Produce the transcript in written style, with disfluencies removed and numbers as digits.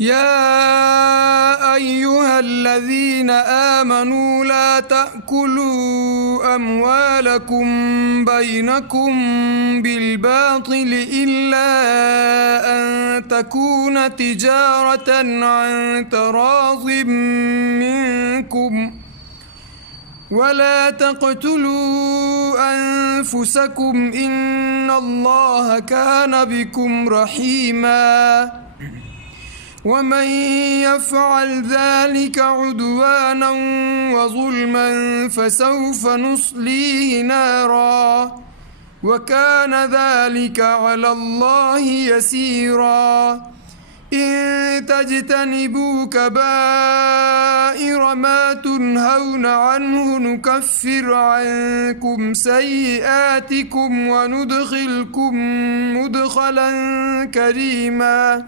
يا أيها الذين آمنوا لا تأكلوا أموالكم بينكم بالباطل إلا أن تكون تجارة عن تراض منكم ولا تقتلوا أنفسكم إن الله كان بكم رحيما ومن يفعل ذلك عدوانا وظلما فسوف نصليه نارا وكان ذلك على الله يسيرا إن تجتنبوا كبائر ما تنهون عنه نكفر عنكم سيئاتكم وندخلكم مدخلا كريما